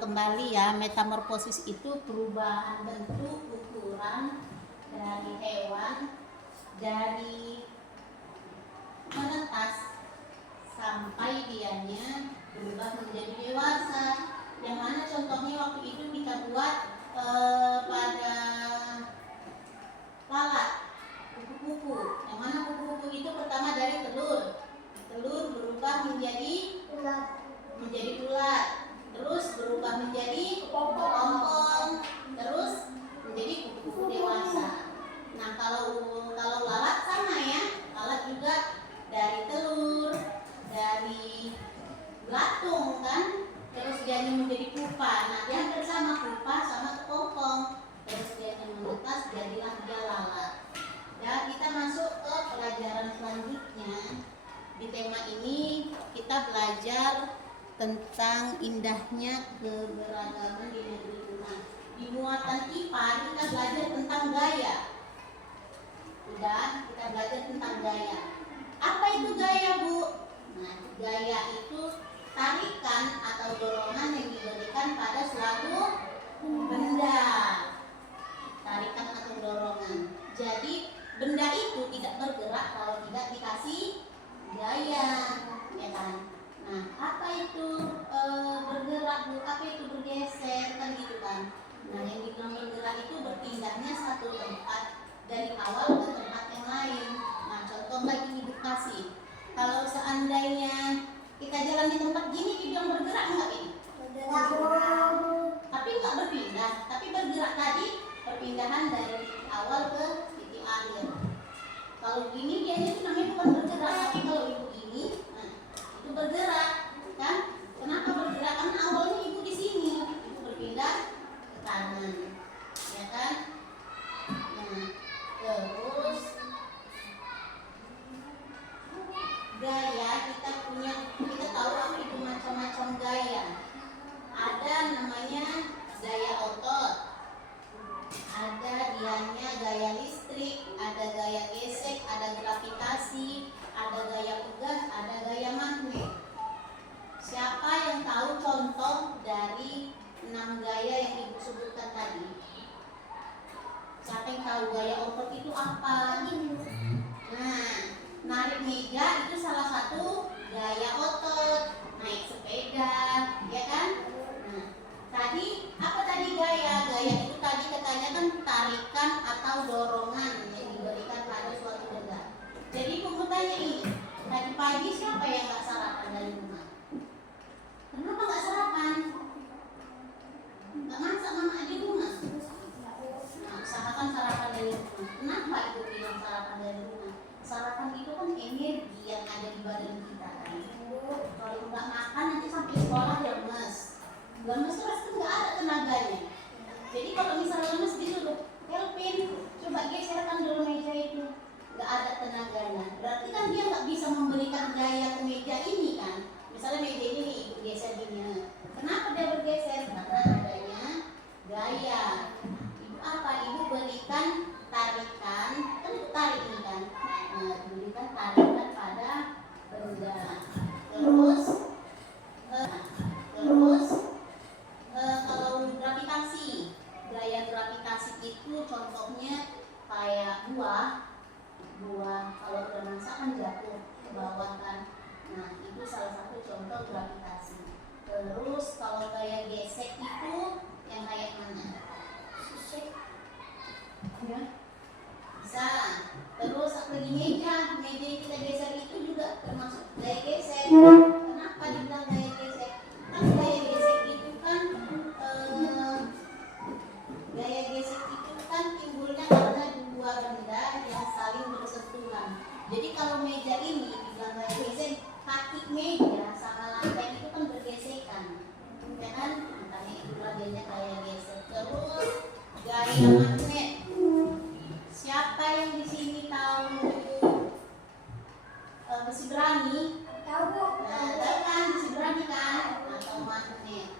kembali ya. Metamorfosis itu perubahan bentuk ukuran dari hewan dari menetas sampai dianya berubah menjadi dewasa. Yang mana contohnya waktu itu kita buat pada lalat, kupu-kupu. Yang mana kupu-kupu itu pertama dari telur berubah menjadi ulat, terus berubah menjadi kepompong, terus menjadi kupu-kupu dewasa. Nah kalau lalat sama ya, lalat juga dari telur, dari belatung kan, terus dia menjadi pupa. Nah dia hampir sama, pupa sama kepompong, terus dia menetas jadilah dia lalat. Ya, kita masuk ke pelajaran selanjutnya. Di tema ini kita belajar tentang indahnya keberagaman di negeri Tuhan. Di muatan IPA kita belajar tentang gaya. Udah, kita belajar tentang gaya. Apa itu gaya, Bu? Nah, gaya itu tarikan atau dorongan yang diberikan pada suatu benda. Tarikan atau dorongan. Jadi benda itu tidak bergerak kalau tidak dikasih gaya, ya kan? Nah, apa itu bergerak, Bu? Apa itu bergeser, kan gitu kan? Nah, yang dibilang bergerak itu berpindahnya satu tempat dari awal ke tempat yang lain. Nah, contoh lagi Ibu kasih. Kalau seandainya kita jalan di tempat gini, dibilang bergerak enggak ini? Bergerak. Tapi enggak berpindah, tapi bergerak tadi perpindahan dari titik awal ke titik akhir. Kalau gini dia itu namanya bukan bergerak, tapi kalau Ibu gini, nah, itu bergerak, kan? Kenapa bergerak? Karena awalnya Ibu di sini, Ibu berpindah ke kanan, ya kan? Nah, terus gaya kita tahu apa itu macam-macam gaya. Ada namanya gaya otot, ada dianya gaya listrik, ada gaya gesek, ada gravitasi, ada gaya pegas, ada gaya magnet. Siapa yang tahu contoh dari 6 gaya yang Ibu sebutkan tadi? Siapa yang tahu gaya otot itu apa? Nah, narik meja itu salah satu gaya otot. Naik sepeda, ya kan? Nah, tadi apa tadi gaya? Gaya itu tadi katanya kan tarikan atau dorongan yang diberikan pada suatu benda. Jadi Ibu tanya ini, tadi pagi siapa yang nggak sarapan dari rumah? Kenapa nggak sarapan? Nggak masak mama di rumah? Nah, usahakan sarapan dari rumah. Kenapa Ibu bilang sarapan dari rumah? Sarapan itu kan energi yang ada di badan kita kan. Kalau nggak makan nanti sampai sekolah lemes. Lemes terus kan nggak ada tenaganya. Jadi kalau misalnya lemes disuruh helpin, coba geserkan dulu meja itu, nggak ada tenaganya. Berarti kan dia nggak bisa memberikan gaya ke meja ini kan. Misalnya meja ini nih, Ibu geser gini. Kenapa dia bergeser? Karena adanya gaya. Ibu apa? Ibu berikan tarikan, kan Ibu tarik ini kan. Nah, berikan tarikan pada benda. Terus kalau gravitasi, gaya gravitasi itu contohnya kayak buah kalau udah masak kan jatuh ke bawah kan. Nah, itu salah satu contoh gravitasi. Terus kalau gaya gesek itu yang kayak mana? Ya. Bisa. Terus lagi meja yang kita geser itu juga termasuk gaya gesek. Kenapa dibilang gaya gesek? Kan gaya gesek itu kan timbulnya karena dua benda yang saling bersentuhan. Jadi kalau meja ini dibilang gaya gesek, kaki meja sama lantai itu kan bergesekan, ya kan? Makanya itu bagiannya gaya gesek. Terus gaya magnet. Siapa yang di sini tahu besi berani? Tahu, Bu. Nah, tahu kan besi berani kan? Atau magnet.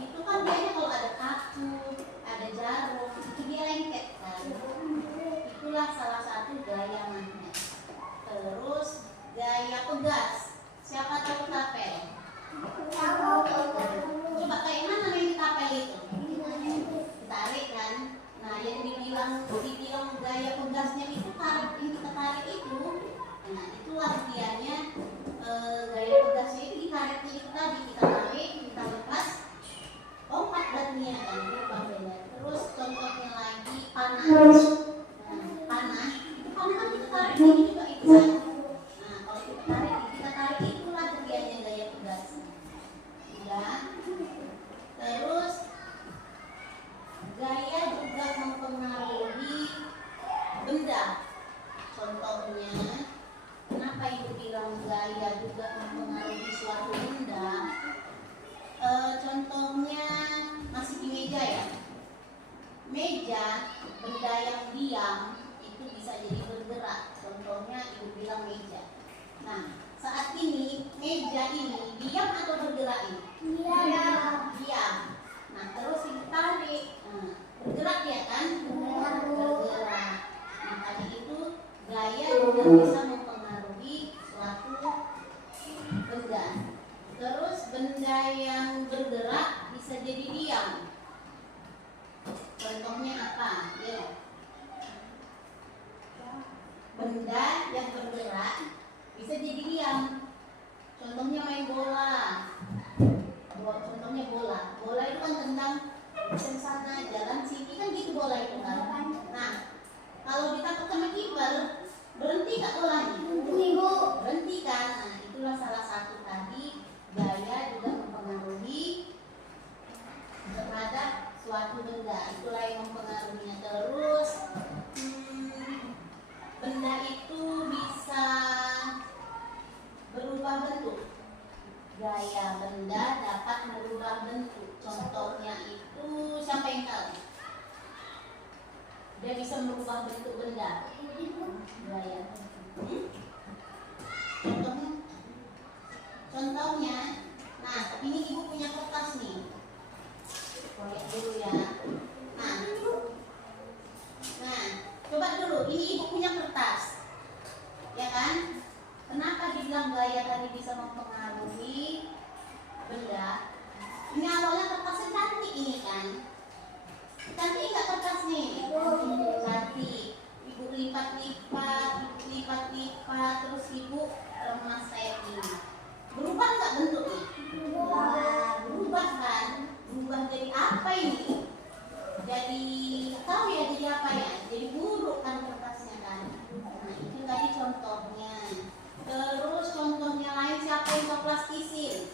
Itu kan dia kalau ada kaku, ada jarum, itu dia lengket kan? Itulah salah satu gaya magnet. Terus gaya pegas. Siapa tahu kapel? Tahu. Coba kayak mana meja, benda yang diam itu bisa jadi bergerak. Contohnya ibu bilang meja. Nah, saat ini meja ini diam atau bergerak ini? Diam. Nah, terus ibu tarik. Bergerak dia kan? Bergerak. Nah, tadi itu gaya juga bisa mempengaruhi suatu benda. Terus benda yang bergerak bisa jadi diam. Contohnya apa? Ya. Benda yang bergerak bisa jadi diam. Contohnya main bola. Contohnya bola. Bola itu kan tendang ke sana, jalan sini kan gitu bola itu kan. Nah, kalau ditangkap sama kiper, berhenti nggak bolanya? Berhenti kan? Nah, itulah salah satu tadi gaya juga mempengaruhi terhadap suatu benda. Itulah yang mempengaruhinya. Terus benda itu bisa berubah bentuk. Gaya benda dapat merubah bentuk. Contohnya itu siapa yang tahu? Dia bisa merubah bentuk benda. Gaya. Contohnya, nah ini ibu punya kertas nih. Lihat dulu ya. Nah, coba dulu. Ini ibu punya kertas, ya kan? Kenapa dibilang gaya tadi bisa mempengaruhi benda? Ini awalnya kertasnya cantik ini kan? Cantik nggak kertas nih? Cantik. Ibu lipat-lipat, terus ibu remas kayak ini. Berubah nggak bentuknya? Berubah kan? Berubah jadi apa ini? Jadi tahu ya jadi apa ya? Jadi buruk kan kertasnya kan? Nah itu tadi contohnya. Terus contohnya lain siapa yang tahu plastisin?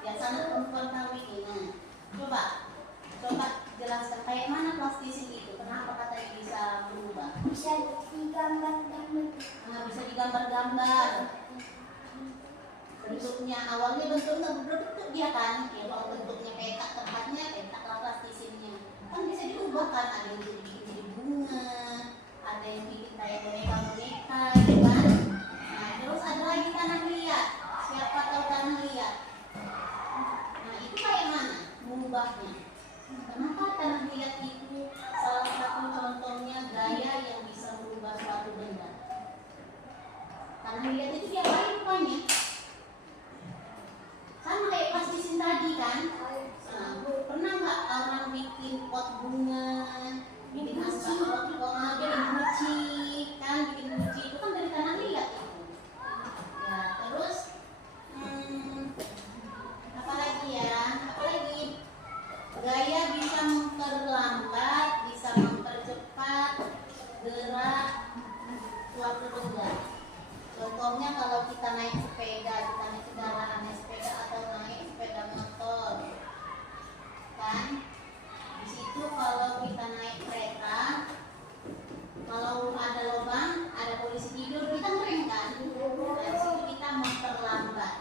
Biasanya perempuan tahu ini. Nah, coba jelaskan kayak mana plastisin itu? Kenapa katanya bisa berubah? Bisa digambar-gambar. Nah, bisa digambar-gambar. Bentuknya awalnya bentuknya berbentuk dia kan? Ya kalau bentuknya petak tempatnya petak lah plastisinnya. Kan bisa diubah kan? Ada yang bisa dibikin jadi bunga, ada yang bikin kayak boneka-boneka, ya kan? Nah, terus ada lagi tanah liat. Siapa tahu tanah liat? Nah, itu kayak mana mengubahnya? Kenapa tanah liat itu salah satu contohnya gaya yang bisa merubah suatu benda? Tanah liat itu diapain rupanya? Sama kayak plastisin tadi kan? Nah, pernah nggak orang bikin pot bunga, bikin asbak, bikin guci, kan? Bikin guci itu kan dari tanah liat itu. Ya, terus apalagi ya? Apalagi gaya bisa memperlambat, bisa mempercepat gerak suatu benda. Contohnya kalau kita naik sepeda, kita naik kendaraan, naik sepeda atau naik sepeda motor, kan? Di situ kalau kita naik kereta, kalau ada lubang, ada polisi tidur, kita ngerem kan? Dari situ kita memperlambat.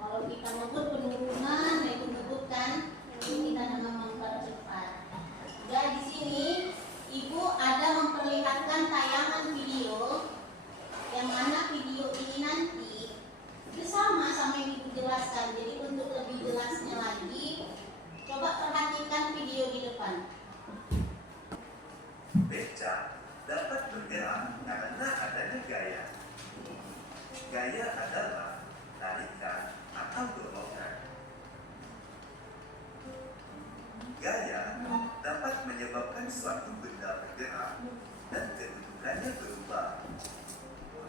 Kalau kita ngebut penurunan, itu ngebut kan? Kita dengan mempercepat. Dan di sini ibu ada memperlihatkan tayangan video. Yang mana video ini nanti itu sama yang ibu jelaskan. Jadi untuk lebih jelasnya lagi, coba perhatikan video di depan. Beca dapat bergerak karena adanya gaya. Gaya adalah tarikan atau dorongan. Gaya dapat menyebabkan suatu benda bergerak dan kedudukannya berubah.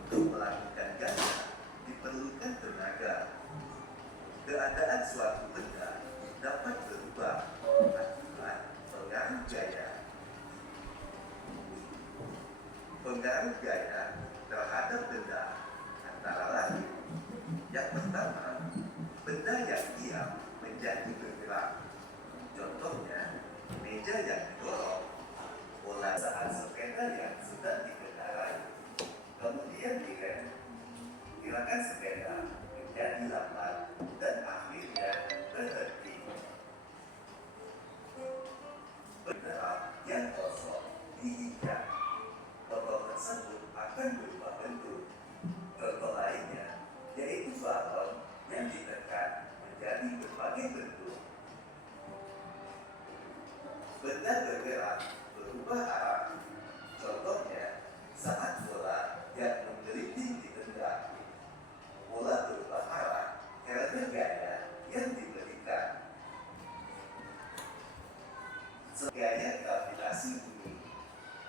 Untuk melakukan gaya diperlukan tenaga. Keadaan suatu benda dapat berubah akibat pengaruh gaya. Pengaruh gaya terhadap benda antara lain: yang pertama, benda yang diam menjadi bergerak. Contohnya, meja yang didorong, bola saat sepeda yang sedang dikendarai. Kemudian direm, gerakan sepeda menjadi lambat dan akhirnya berhenti. Bergerak yang kosong diikat. Botol tersebut akan berubah bentuk. Contoh lainnya yaitu balon yang ditekan menjadi berbagai bentuk. Benda bergerak berubah arah. Contohnya saat bola yang menggeliting ditendang. Bola berubah arah karena gaya yang diberikan. Gaya gravitasi bumi.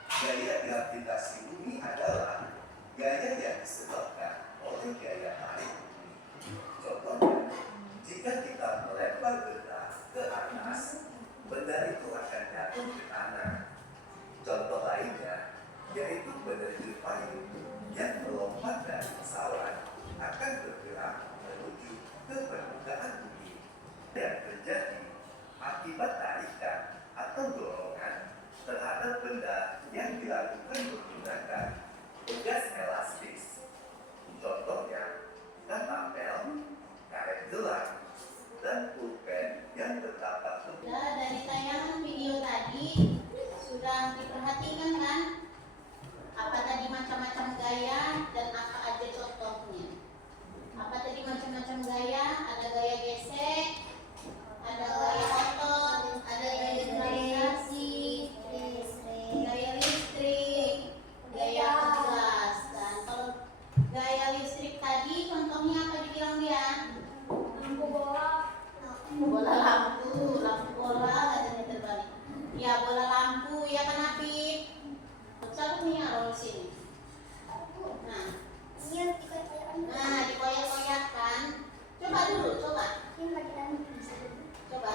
Gaya gravitasi bumi adalah gaya yang disebabkan oleh gaya tarik bumi. Contohnya, jika kita melempar benda ke atas, benda itu akan jatuh ke tanah. Contoh lainnya yaitu penerjun payung yang melompat dari pesawat akan bergerak menuju ke permukaan bumi. Yang terjadi akibat tarikan atau dorongan terhadap benda yang dilakukan menggunakan gas elastis. Contohnya, ketapel, karet gelang, dan pulpen yang terdapat. Dari tayangan video tadi sudah diperhatikan kan? Apa tadi macam-macam gaya dan apa aja contohnya? Apa tadi macam-macam gaya? Ada gaya gesek, ada gaya otot, ada gaya gravitasi, gaya listrik, gaya gas. Dan kalau gaya listrik tadi contohnya apa dibilang dia? Lampu bola. Bola lampu, lampu bola katanya terbalik. Ya bola lampu ya kan Apip? Satu nih ya di sini. Nah dikoyak-koyakkan. Coba dulu, coba. Coba.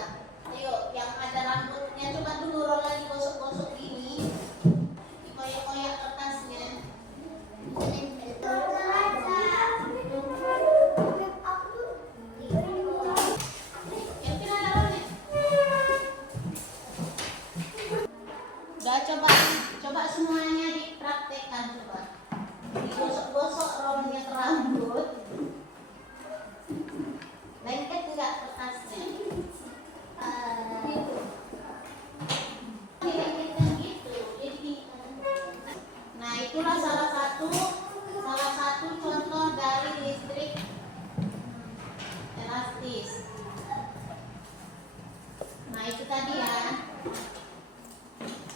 Ayo yang ada rambutnya coba dulu rola digosok-gosok gini. Dikoyak-koyak kertasnya. Yang kena dalamnya. Udah coba semuanya dipraktekkan coba. Digosok-gosok rolnya ke rambut. Lengket enggak kertasnya? Dilengketkan gitu. Jadi nah itulah salah satu contoh dari listrik elastis. Nah itu tadi ya.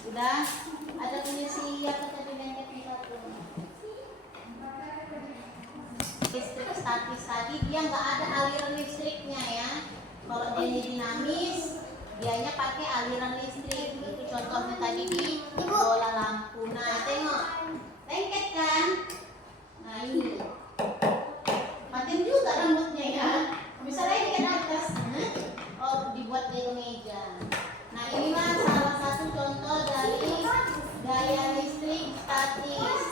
Udah ada puisi apa tadi lengketnya satu. Listrik statis tadi dia nggak ada aliran listriknya ya. Kalau dia dinamis, dianya pakai aliran listrik. Itu contohnya tadi di bola lampu. Nah tengok, lengket kan? Nah ini, paten juga rambutnya ya. Bisa lengket atasnya. Oh dibuat dari meja. Nah inilah salah satu contoh dari gaya listrik statis.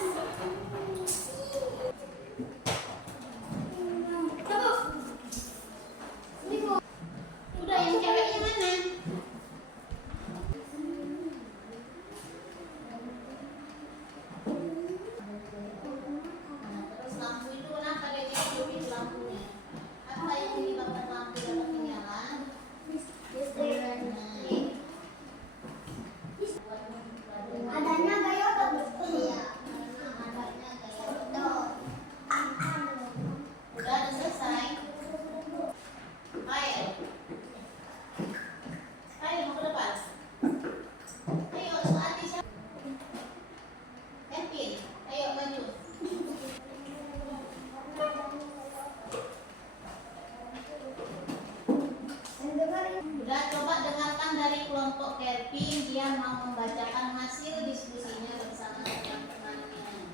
Udah yang ceweknya mana? Nah, terus lampu itu kenapa dia hidupin lampunya? Apa yang menyebabkan lampu dapat menyala? Adanya gaya otot. Iya. Udah selesai. Ayo mau ke depan. Ayo Suati siapa? Kevin, ayo maju. Udah coba dengarkan dari kelompok Kevin, dia mau membacakan hasil diskusinya bersama teman-temannya.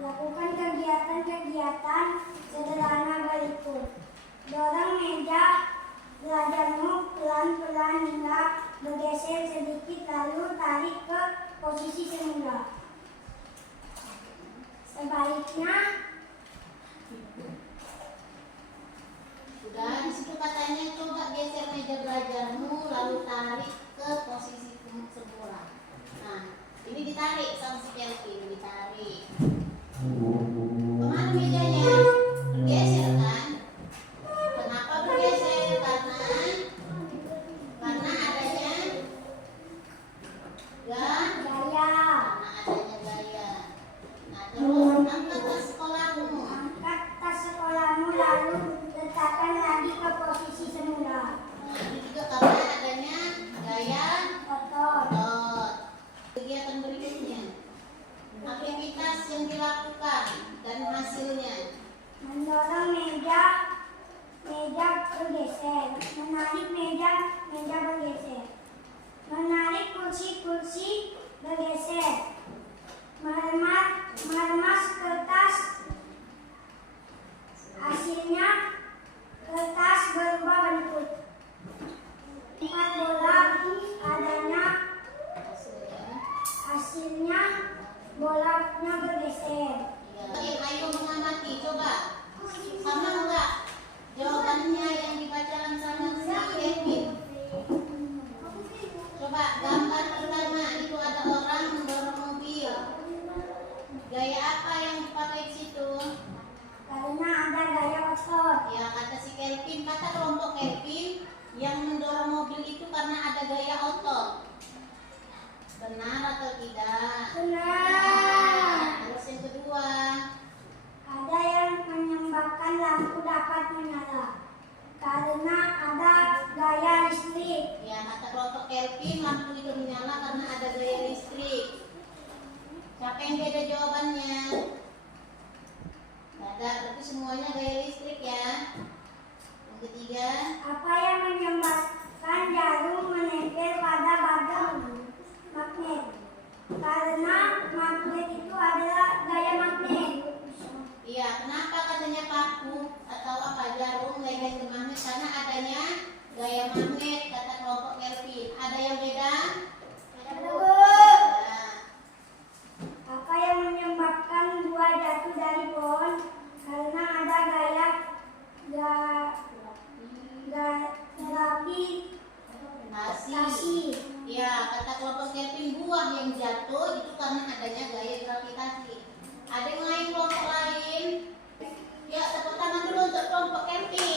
Lakukan kegiatan-kegiatan sederhana berikut. Dorong meja belajarmu pelan-pelan hingga bergeser sedikit lalu tarik ke posisi semula. Sebaliknya, Udah di situ katanya coba geser meja belajarmu lalu tarik ke posisi semula. Nah, ini ditarik sama si Kelvin, ditarik. Kemana mejanya? Bergeser kan? Kenapa bergeser? Karena adanya yang dilakukan dan hasilnya. Mendorong meja bergeser. Menarik meja bergeser. Menarik kursi bergeser. Meremas kertas, hasilnya kertas berubah bentuk. Empat bola adanya, hasilnya bolanya bergeser. Ayo mengamati, coba. Sama enggak jawabannya yang dibacakan sama si Kevin? Coba gambar pertama itu ada orang mendorong mobil. Gaya apa yang dipakai di situ? Karena ada gaya otot. Ya, kata si Kelvin, kata kelompok Kelvin, yang mendorong mobil itu karena ada gaya otot. Benar atau tidak? Benar. Terus yang kedua, Ada yang menyebabkan lampu dapat menyala karena ada gaya listrik. ya kata kelompok Kelvin, lampu itu menyala karena ada gaya listrik. Siapa yang beda jawabannya? Nggak ada, berarti semuanya gaya listrik ya. Yang ketiga, Apa yang menyebabkan jarum menempel pada badan magnet? Karena magnet itu adalah gaya magnet. iya, kenapa katanya paku atau apa jarum legang ke magnet? Karena adanya gaya magnet, kata kelompok Kelvin. Ada yang beda? Ya. Apa yang menyebabkan buah jatuh dari pohon? Karena ada gravitasi. Kasih. Ya, kata kelompok Kelvin, buah yang jatuh itu karena adanya gaya gravitasi. Ada yang lain, kelompok lain? Ya, tepuk tangan dulu untuk kelompok Kelvin.